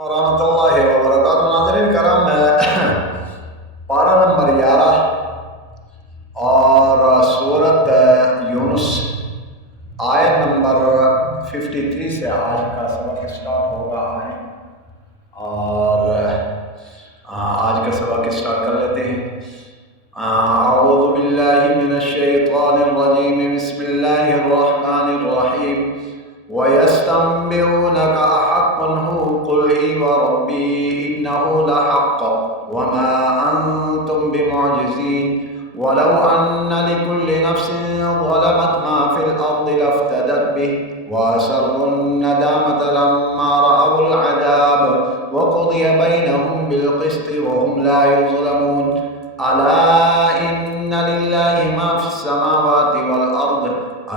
ورحمۃ اللہ وبرکاتہ۔ ناظرین کرام، پارہ نمبر 11 اور سورت یونس آیت نمبر 53 سے آج کا سبق اسٹارٹ ہوگا اور آج کا سبق اسٹارٹ کر لیتے ہیں۔ اعوذ باللہ من الشیطان الرجیم، بسم اللہ الرحمن الرحیم۔ وَيَسْتَنبِئُونَكَ أَحَقٌّ هُوَ قُلْ إِي وَرَبِّي إِنَّهُ لَحَقٌّ وَمَا أَنْتُمْ بِمُعْجِزِينَ وَلَوْ أَنَّ لِكُلِّ نَفْسٍ ظَلَمَتْ مَا فِي الْأَرْضِ لَافْتَدَتْ بِهِ وَأَسَرُّوا النَّدَامَةَ لَمَّا رَأَوُا الْعَذَابَ وَقُضِيَ بَيْنَهُم بِالْقِسْطِ وَهُمْ لَا يُظْلَمُونَ أَلَا إِنَّ لِلَّهِ مَا فِي السَّمَاوَاتِ وَالْأَرْضِ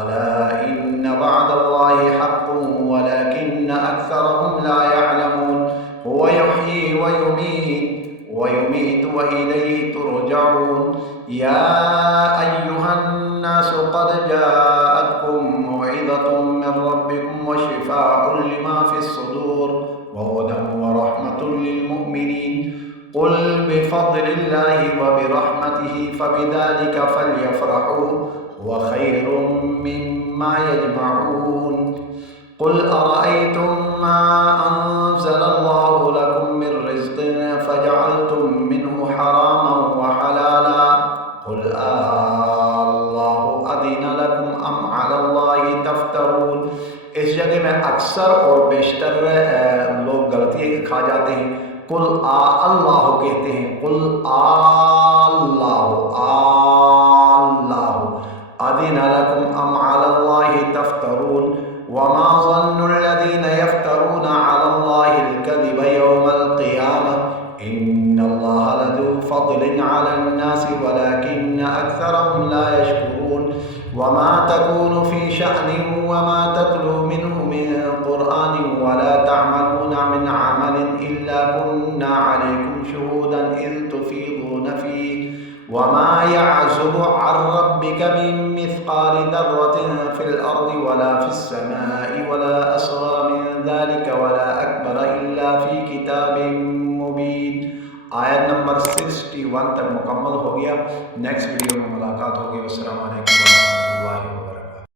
أَلَا إِنَّ وَعْدَ اللَّهِ حَقٌّ وَلَكِنَّ أَكْثَرَهُمْ لَا يَعْلَمُونَ هُوَ يُحْيِي وَيُمِيتُ وَإِلَيْهِ تُرْجَعُونَ يَا أَيُّهَا النَّاسُ قَدْ جَاءَتْكُم مَّوْعِظَةٌ مِّن رَّبِّكُمْ وَشِفَاءٌ لِّمَا فِي الصُّدُورِ وَهُدًى وَرَحْمَةٌ لِّلْمُؤْمِنِينَ قُلْ بِفَضْلِ اللَّهِ وَبِرَحْمَتِهِ فَبِذَلِكَ فَلْيَفْرَحُوا هُوَ خَيْرٌ مِّمَّا يَجْمَعُونَ قُلْ أَرَأَيْتُم مَّا أَنزَلَ اللَّهُ لَكُم مِّن رِّزْقٍ فَجَعَلْتُم مِّنْهُ حَرَامًا وَحَلَالًا قُلْ اللَّهُ أَذِنَ لَكُمْ أَمْ عَلَى اللَّهِ تَفْتَرُونَ۔ اس جگہ میں اکثر اور بیشتر لوگ غلطی کھا جاتے ہیں۔ قل اللہ کہتے ہیں، قل اللہ أذن لكم أم على الله تفترون وما ظن الذين يفترون على الله الكذب يوم القيامة إن الله لذو فضل على الناس ولكن أكثرهم لا يشكرون وما تكون في شأن وما تتلو منه من قرآن ولا تعملون من عمل إلا كنا عليكم شهودا إذ تفيضون فيه وما يعزب عن ربك من مثقال ذرة في الأرض ولا في السماء ولا أصغر من ذلك ولا أكبر إلا في كتاب مبين۔ آیت نمبر 61 تک مکمل ہو گیا۔ نیکسٹ ویڈیو میں ملاقات ہوگی۔ السلام علیکم ورحمۃ اللہ وبرکاتہ۔